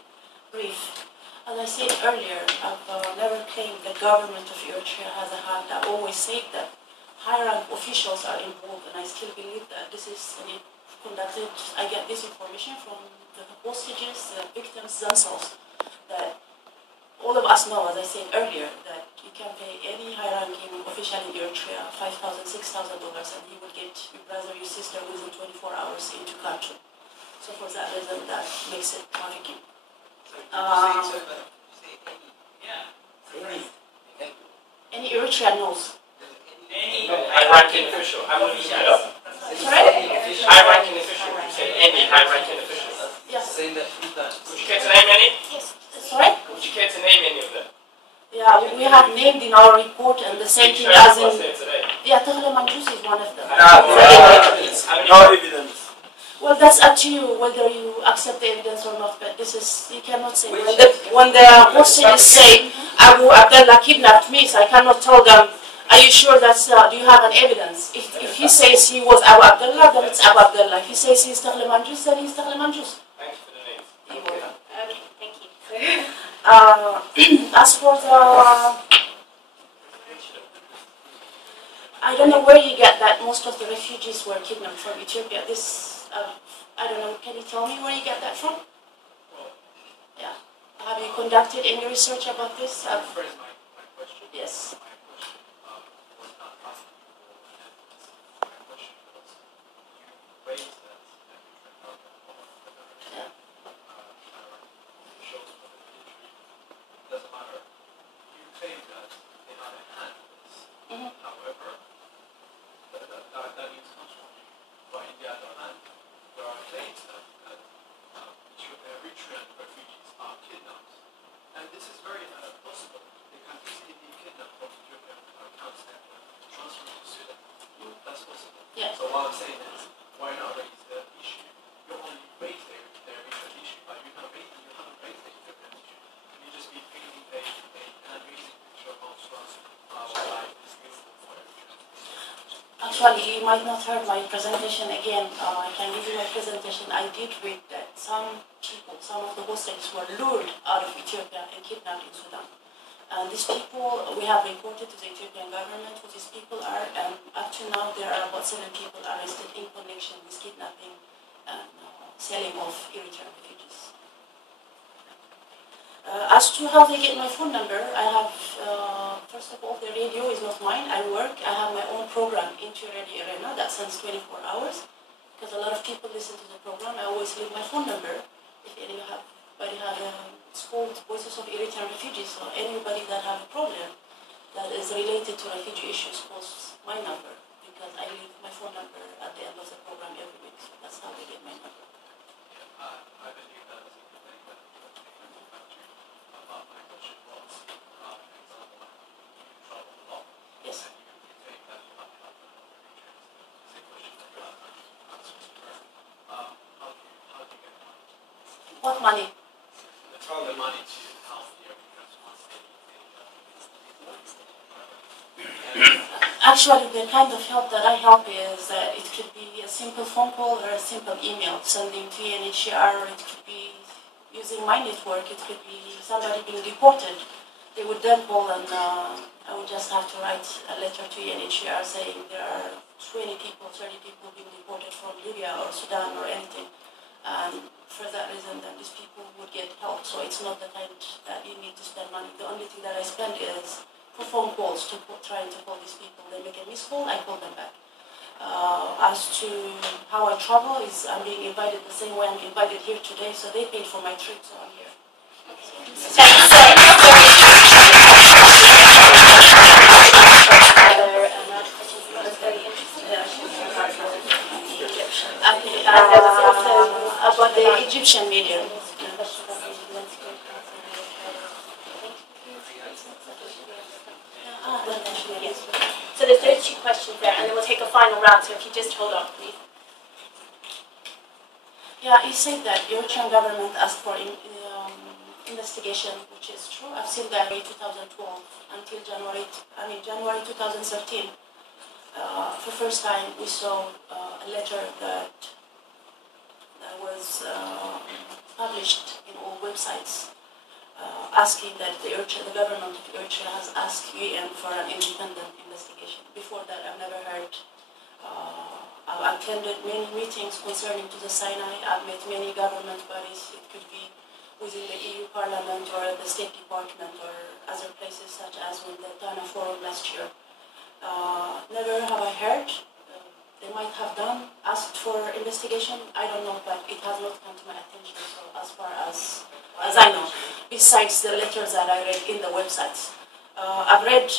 brief. As I said earlier, I've never claimed the government of Eritrea has a hand. I've always said that high-rank officials are involved, and I still believe that this is conducted. I get this information from the hostages, the victims themselves, that all of us know, as I said earlier, that you can pay any high-ranking official in Eritrea $5,000, $6,000, and he will get your brother, your sister within 24 hours into country. So for that reason, that makes it trafficking. Any Eritrean knows. Any high-ranking official. I'm looking it up. Sorry? High-ranking official. You say any high-ranking official. Yes. Would you care to name any? Yes. Sorry? Would you care to name any of them? Yeah, we have named in our report, and the same thing as in... Yeah, Tahle Manjus is one of them. No evidence. Well, that's up to you whether you accept the evidence or not, but this is, you cannot say. When the hostages say, Abu Abdullah kidnapped me, so I cannot tell them, are you sure that's, do you have an evidence? If he says he was Abu Abdullah, then it's Abu Abdullah. If he says he's Tahle Manjus, then he's Tahle Manjus. Thank you for the names. Okay, thank you. As for the... I don't know where you get that most of the refugees were kidnapped from Ethiopia. This, I don't know, can you tell me where you get that from? Yeah. Have you conducted any research about this? Yes. Eritrean refugees are kidnapped, and this is very possible. They can easily be kidnapped from Ethiopian camps and transferred to Sudan. That's possible. Yeah. So what I'm saying is, why not raise the issue? You only raise the Eritrean issue, but you haven't raised the Ethiopian issue. You just be painting an amazing picture of how life is beautiful for Eritrea. Actually, you might not heard my presentation again. I can give you my presentation. I did read that some people, some of the hostages were lured out of Ethiopia and kidnapped in Sudan. And these people, we have reported to the Ethiopian government who these people are, and up to now there are about 7 people arrested in connection with kidnapping and selling of Eritrean refugees. As to how they get my phone number, I have, first of all, the radio is not mine. I have my own program into Radio Erena that sends 24 hours. Because a lot of people listen to the program, I always leave my phone number. If anybody it's called Voices of Eritrean Refugees, so anybody that have a problem that is related to refugee issues calls my number, because I leave my phone number at the end of the program every week. So that's how they get my number. I believe that is a good thing that my question was, for example, you travel a lot. Yes. And you take that you have regions. It's a question that you have answers to her. How do you get money? What money? The money to help the Eritreans once Actually, the kind of help that I help is it could be a simple phone call or a simple email sending to UNHCR, or it could be using my network, it could be somebody being deported. They would then call, and I would just have to write a letter to UNHCR saying there are 20 people, 30 people being deported from Libya or Sudan or anything. And for that reason, then these people would get help. So it's not the kind that you need to spend money. The only thing that I spend is for phone calls, trying to call these people. They make a missed call, I call them back. As to how I travel, is I'm being invited the same way I'm invited here today. So they paid for my trip, so I'm here. And there was also about the the Egyptian media. So there's those two questions there, and then we'll take a final round, so if you just hold on, please. Yeah, you said that the Eritrean government asked for investigation, which is true. I've seen that in 2012 until January 2013. For the first time, we saw a letter that was published in all websites asking that the government of Eritrea has asked UN for an independent investigation. Before that, I've never heard. I've attended many meetings concerning to the Sinai. I've met many government bodies. It could be within the EU Parliament or the State Department or other places such as when the Tana Forum last year. Never have I heard. They might have asked for investigation. I don't know, but it has not come to my attention. So as far as I know, besides the letters that I read in the websites, I've read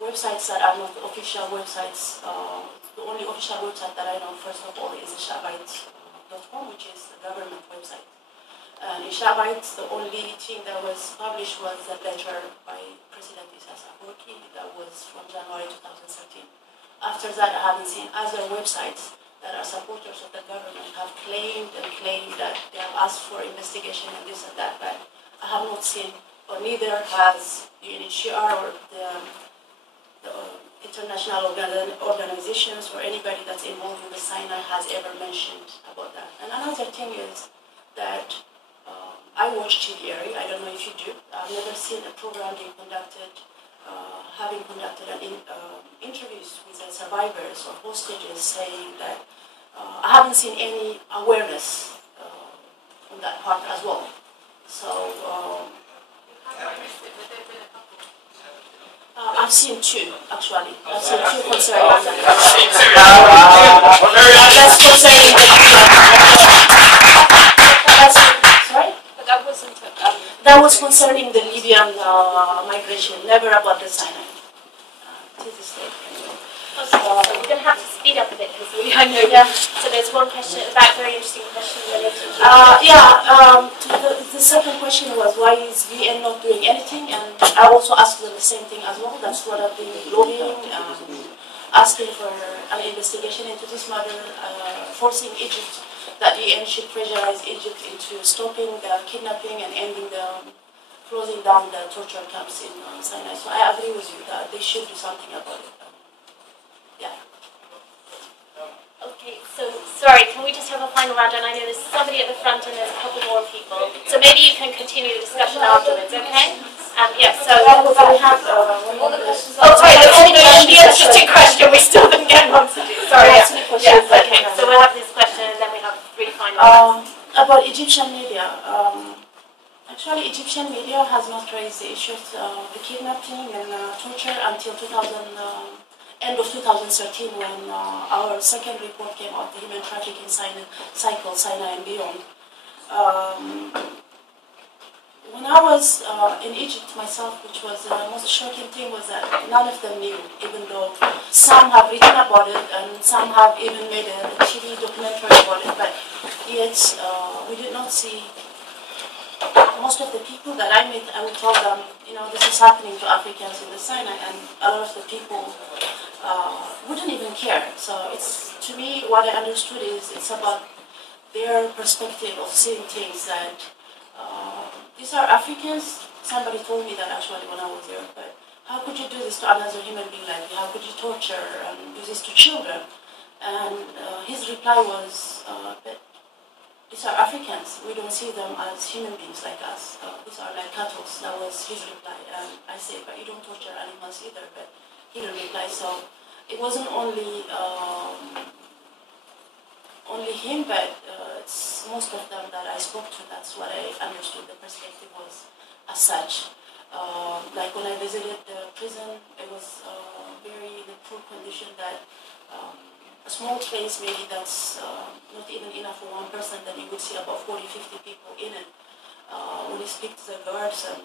websites that are not official websites. The only official website that I know, first of all, is Shabite.com, which is the government website. And in Shabite, the only thing that was published was a letter by President Isaias Afwerki that was from January 2013. After that, I haven't seen other websites that are supporters of the government have claimed that they have asked for investigation and this and that, but I have not seen, or neither has UNHCR or the international organizations or anybody that's involved in the Sinai has ever mentioned about that. And another thing is that I watch TVRE, I don't know if you do. I've never seen a program being conducted, having conducted interviews with the survivors or hostages saying that I haven't seen any awareness on that part as well. So I've seen two, actually. I've seen two concerning that's concerning sorry? But that wasn't that was concerning the Libyan migration, never about the Sinai. To this day, anyway. Okay, so we're going to have to speed up a bit because I know. Yeah. So there's one question, a very interesting question related to the second question was why is VN not doing anything, and I also asked them the same thing as well. That's what I've been lobbying, asking for an investigation into this matter, forcing Egypt, that UN should pressurize Egypt into stopping the kidnapping and ending closing down the torture camps in Sinai. So I agree with you that they should do something about it. Okay, so sorry, can we just have a final round? And I know there's somebody at the front and there's a couple more people. So maybe you can continue the discussion afterwards, okay? Yeah, so... we have sorry, that's only the interesting question. We still didn't get one to do. Sorry, yeah, okay. So we'll have this question and then we have three final ones. About Egyptian media. Actually, Egyptian media has not raised the issue of the kidnapping and torture until end of 2013 when our second report came out, the human trafficking cycle, Sinai and beyond. When I was in Egypt myself, which was the most shocking thing was that none of them knew, even though some have written about it and some have even made a TV documentary about it, but yet we did not see. Most of the people that I met, I would tell them, this is happening to Africans in the Sinai, and a lot of the people wouldn't even care. So it's, to me, what I understood is it's about their perspective of seeing things that these are Africans. Somebody told me that actually when I was there, but how could you do this to another human being like you? How could you torture and do this to children? And his reply was, but these are Africans. We don't see them as human beings like us. These are like cattle. That was his reply. And I said, but you don't torture animals either. But he didn't reply. So it wasn't only him, but it's most of them that I spoke to. That's what I understood. The perspective was as such. Like when I visited the prison, it was very in a poor condition that. A small place maybe that's not even enough for one person, then you would see about 40-50 people in it. When you speak to the guards and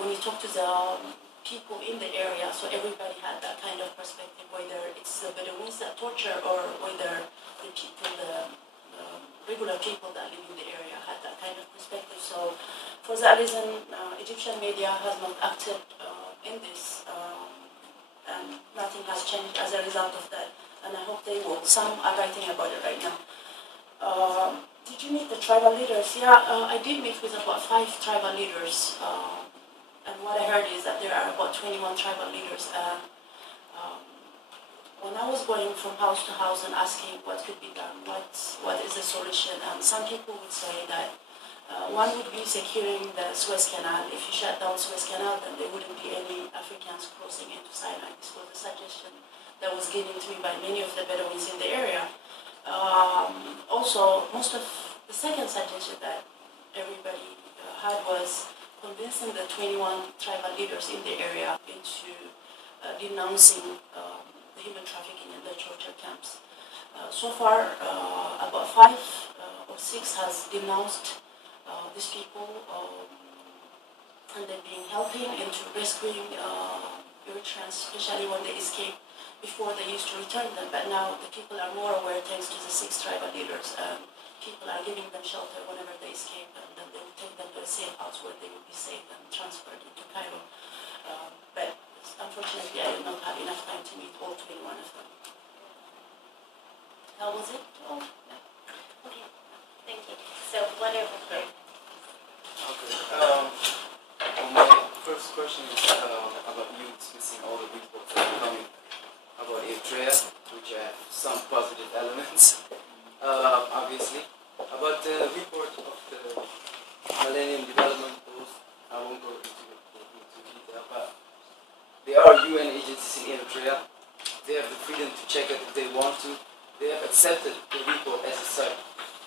when you talk to the people in the area, so everybody had that kind of perspective, whether it's the Bedouins that torture or whether the people, the regular people that live in the area had that kind of perspective. So for that reason, Egyptian media has not acted in this, and nothing has changed as a result of that, and I hope they will. Some are writing about it right now. Did you meet the tribal leaders? Yeah, I did meet with about 5 tribal leaders. And what I heard is that there are about 21 tribal leaders. And when I was going from house to house and asking what could be done, what is the solution, and some people would say that one would be securing the Suez Canal. If you shut down Suez Canal, then there wouldn't be any Africans crossing into Sinai. This was a suggestion that was given to me by many of the Bedouins in the area. Also, most of the second suggestion that everybody had was convincing the 21 tribal leaders in the area into denouncing the human trafficking and the torture camps. So far, about 5 or 6 has denounced these people, and they've been helping into rescuing Eritreans, especially when they escape. Before they used to return them, but now the people are more aware thanks to the 6 tribal leaders. People are giving them shelter whenever they escape, and then they will take them to a safe house where they will be safe and transferred into Cairo. But unfortunately, I did not have enough time to meet all 21 of them. How was it? Oh, yeah. Okay, thank you. So, one over here. Okay. My first question is about you dismissing all the reports that are coming about Eritrea, which have some positive elements, obviously. About the report of the Millennium Development Goals, I won't go into detail, but there are UN agencies in Eritrea. They have the freedom to check it if they want to. They have accepted the report as a such,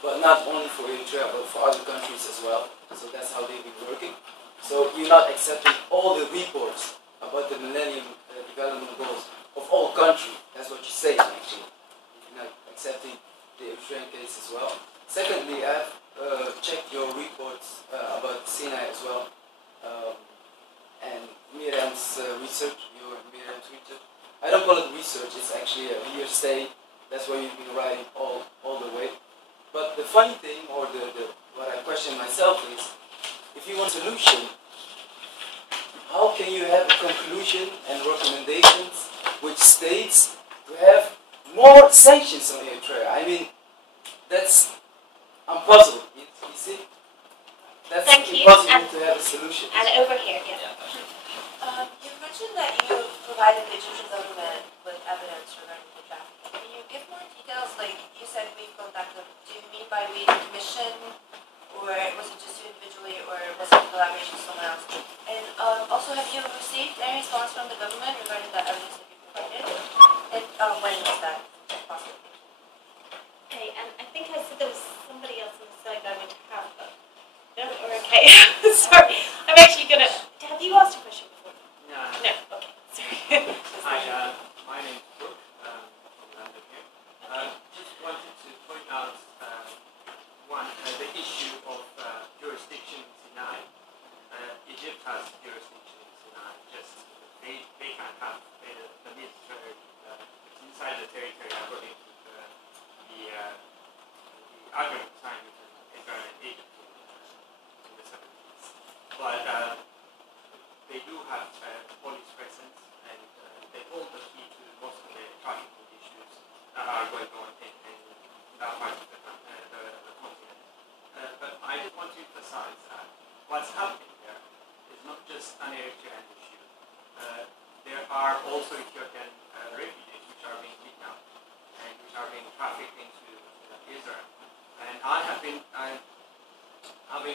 but not only for Eritrea, but for other countries as well. So that's how they've been working. So you're not accepting all the reports about the Millennium Development Goals of all countries. That's what you say, actually. You're not accepting the Eritrean case as well. Secondly, I've checked your reports about Sinai as well, and Meron's research, Meron's research. I don't call it research, it's actually a hearsay. That's why you've been writing all the way. But the funny thing, or what I question myself is, if you want a solution, how can you have a conclusion and recommendations which states to have more sanctions on Eritrea? I mean, I'm puzzled. You see? That's impossible to have a solution. And over here, yeah. You mentioned that you provided the Egyptian government with evidence regarding the trafficking. Can you give more details? Like you said, we've contacted them. Do you mean by we commission, or was it just you individually, or was it in collaboration with someone else? And also, have you received any response from the government regarding the evidence that you provided? And when was that possible? Okay, and I think I said there was somebody else on the side that I would have, but no, we're okay. Sorry, I'm actually gonna. Have you asked a question before? No. No. Okay. Sorry. Hi, my name's Brooke. From London here. Just wanted to point out the issue of jurisdiction in Sinai. Egypt has jurisdiction in Sinai. Just they can have the military inside the territory according to the agreement signed between Israel and Egypt in the 70s. But they do have police presence, and they hold the key to most of the trafficking issues that are going on in that part of the continent. But I just want to emphasize that what's happening there is not just an Eritrean issue. There are also Ethiopian refugees which are being kidnapped and which are being trafficked into Israel. And having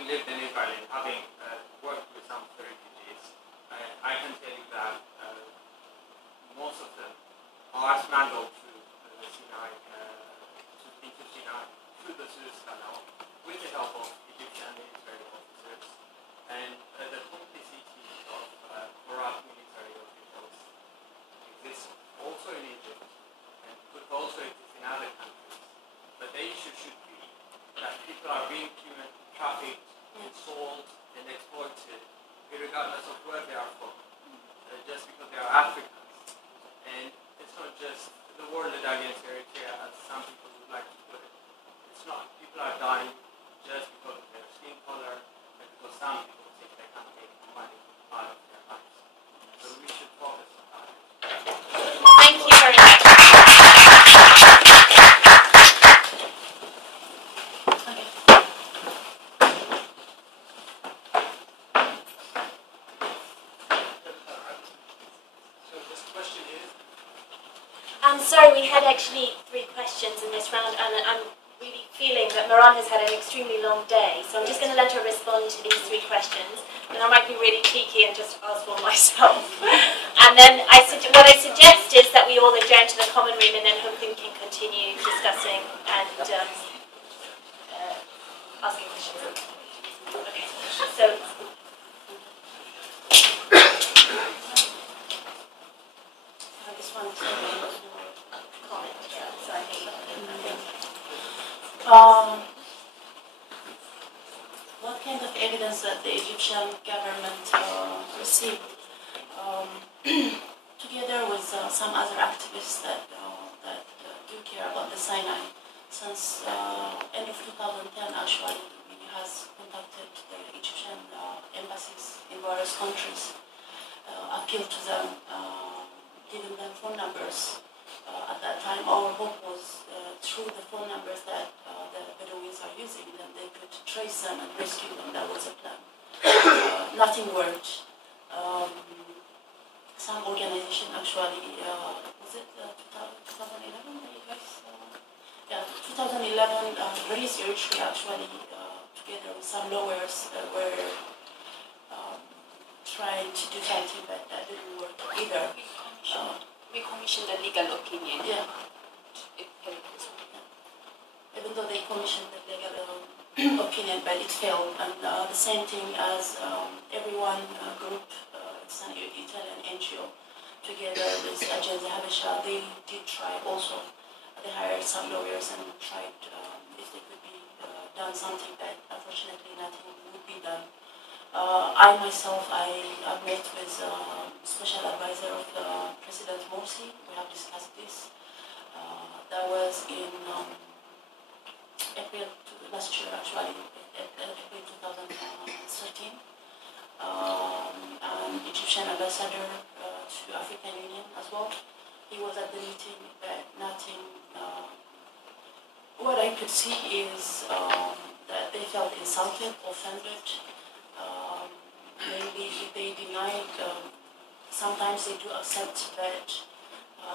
lived in Israel and having worked with some of the refugees, I can tell you that most of them are smuggled to Sinai, into Sinai through the Suez Canal with the help of Egyptian military officers, and the complicity of corrupt military officials exists also in Egypt and could also exist in other countries. But the issue should be that people are being trafficked, sold, and exploited, regardless of where they are from. just because they are Africans. And it's not just the war led against Eritrea, as some people would like to put it. It's not. People are dying just because of their skin color, and because some people think they can make money out of their lives. So we should focus on that. Thank you very much. So this question is? I'm sorry, we had actually 3 questions in this round, and I'm really feeling that Meron has had an extremely long day, so I'm just going to let her respond to these 3 questions, and I might be really cheeky and just ask one myself. And then what I suggest is that we all adjourn to the common room, and then hopefully we can continue discussing and asking questions. Okay, so this one comment, yeah, so I think what kind of evidence that the Egyptian government received, together with some other activists that do care about the Sinai, since end of 2010 actually we has contacted the Egyptian embassies in various countries, appealed to them, giving them phone numbers. At that time, our hope was through the phone numbers that the Bedouins are using, then they could trace them and rescue them. That was a plan. Nothing worked. Some organization actually, was it 2011? You guys? Yeah, 2011. Radio Erena actually, together with some lawyers, were trying to do something, but that didn't work either. We commissioned a legal opinion. Yeah. Even though they commissioned the legal opinion, but it failed. And the same thing as everyone group, it's an Italian NGO, together with Agenda Habesha, they did try also. They hired some lawyers and tried if they could be done something, but unfortunately nothing would be done. I myself, I've met with special advisor of President Morsi. We have discussed this. That was in April last year, actually, April 2013. And Egyptian ambassador to African Union as well. He was at the meeting, but nothing. What I could see is that they felt insulted, offended. Maybe they denied, sometimes they do accept, but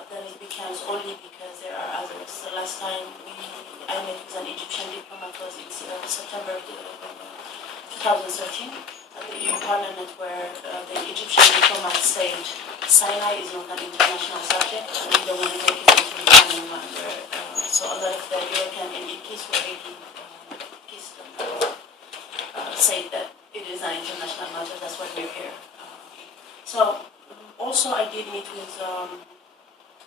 then it becomes only because there are others. So last time I met with an Egyptian diplomat was in September 2013 at the EU Parliament, where the Egyptian diplomat said Sinai is not an international subject and we don't want to make it into the common one. So a lot of the European MEPs were really pissed and said that it is an international matter, that's why we're here. So also I did meet with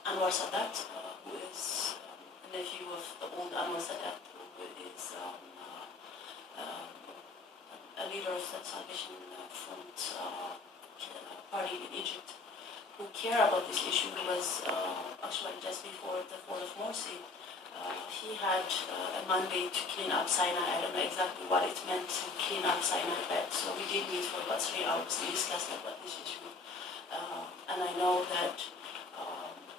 Anwar Sadat, who is a nephew of the old Anwar Sadat, who is a leader of the Salvation Front party in Egypt, who care about this issue. Who was actually just before the fall of Morsi. He had a mandate to clean up Sinai. I don't know exactly what it meant to clean up Sinai, but so we did meet for about 3 hours. We discussed about this issue. And I know that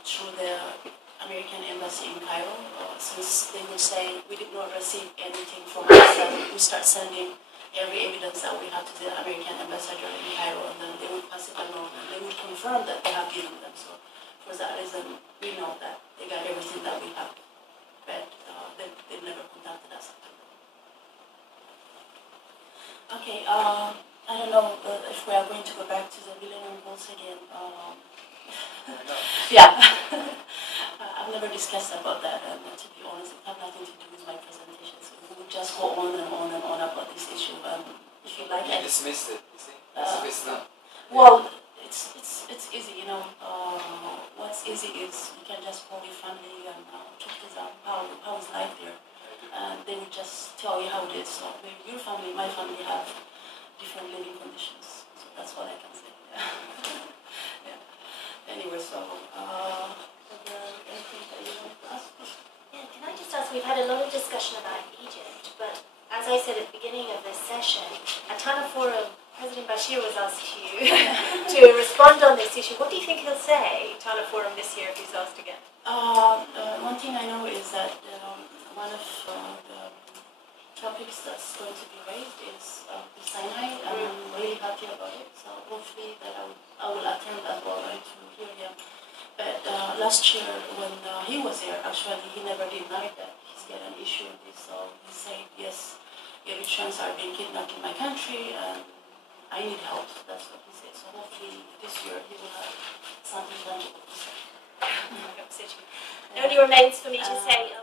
through the American embassy in Cairo, since they would say we did not receive anything from us, we start sending every evidence that we have to the American ambassador in Cairo, and then they would pass it along, and they would confirm that they have given them. So for that reason, we know that they got everything that we have. But they've never contacted us. Okay, I don't know if we are going to go back to the Millennium Goals again. Yeah, I've never discussed about that, and to be honest, it had nothing to do with my presentation. So we would just go on and on and on about this issue. If you like, you dismissed it. You see, dismissed it. Well, it's easy, you know. What's easy is you can just call your family and talk to them how is life there, and they will just tell you how it is. So your family, my family have different living conditions. So that's what I can say. anyway, so is there anything that you want to ask? Yeah, can I just ask, we've had a lot of discussion about Egypt, but as I said at the beginning of this session, at Tana Forum, President Bashir was asked to respond on this issue. What do you think he'll say, Tana Forum, this year if he's asked again? One thing I know is that one of the topics that's going to be raised is the Sinai, and I'm really happy about it. So hopefully that I will attend as well and to hear him. But last year when he was here, actually he never denied that he's got an issue with this. So he said, yes, Eritreans are being kidnapped in my country and I need help. That's what he said. So hopefully this year he will have something tangible to say. It only remains for me to say